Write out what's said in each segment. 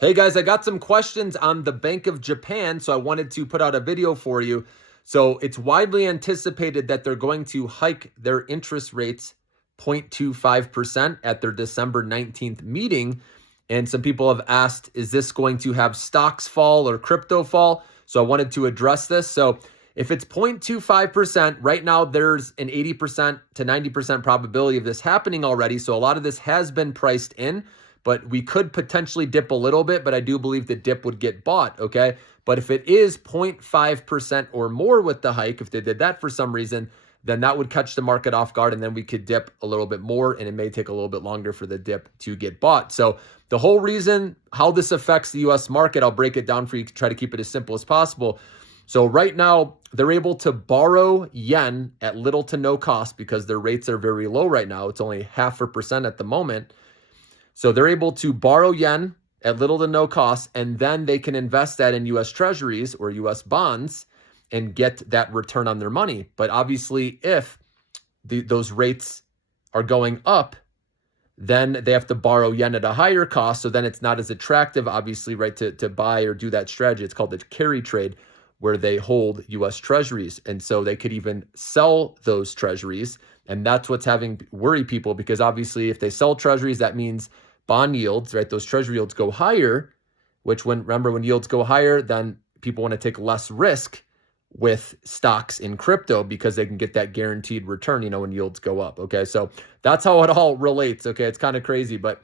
Hey guys, I got some questions on the Bank of Japan, so I wanted to put out a video for you. So it's widely anticipated that they're going to hike their interest rates 0.25% at their December 19th meeting. And some people have asked, is this going to have stocks fall or crypto fall? So I wanted to address this. So if it's 0.25%, right now there's an 80% to 90% probability of this happening already. So a lot of this has been priced in, but we could potentially dip a little bit, but I do believe the dip would get bought, okay? But if it is 0.5% or more with the hike, if they did that for some reason, then that would catch the market off guard, and then we could dip a little bit more, and it may take a little bit longer for the dip to get bought. So the whole reason how this affects the US market, I'll break it down for you to try to keep it as simple as possible. So right now, they're able to borrow yen at little to no cost because their rates are very low right now. It's only 0.5% at the moment. So they're able to borrow yen at little to no cost, and then they can invest that in US treasuries or US bonds and get that return on their money. But obviously, if those rates are going up, then they have to borrow yen at a higher cost. So then it's not as attractive, obviously, right, to buy or do that strategy. It's called the carry trade, where they hold US treasuries. And so they could even sell those treasuries. And that's what's having worry people, because obviously if they sell treasuries, that means bond yields, right? Those treasury yields go higher, which remember when yields go higher, then people want to take less risk with stocks in crypto because they can get that guaranteed return, when yields go up. Okay. So that's how it all relates. Okay. It's kind of crazy, but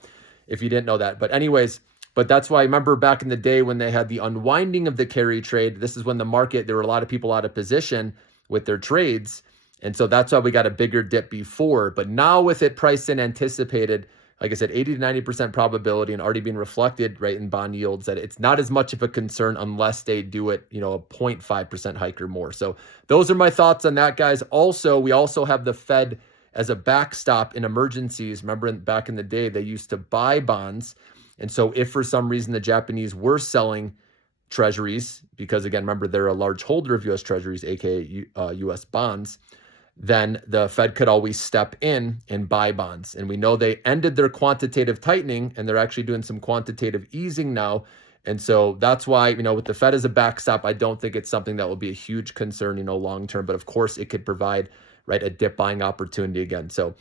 if you didn't know that, but anyways, but that's why I remember back in the day when they had the unwinding of the carry trade, this is when the market, there were a lot of people out of position with their trades. And so that's why we got a bigger dip before. But now with it priced in, anticipated, like I said, 80 to 90% probability and already being reflected right in bond yields, that it's not as much of a concern unless they do it, a 0.5% hike or more. So those are my thoughts on that, guys. Also, we also have the Fed as a backstop in emergencies. Remember back in the day, they used to buy bonds. And so if for some reason the Japanese were selling treasuries, because again, remember, they're a large holder of US treasuries, aka US bonds, then the Fed could always step in and buy bonds. And we know they ended their quantitative tightening, and they're actually doing some quantitative easing now. And so that's why, with the Fed as a backstop, I don't think it's something that will be a huge concern, long term. But of course, it could provide, right, a dip buying opportunity again. So,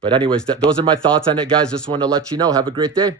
but anyways, those are my thoughts on it, guys. Just want to let you know. Have a great day.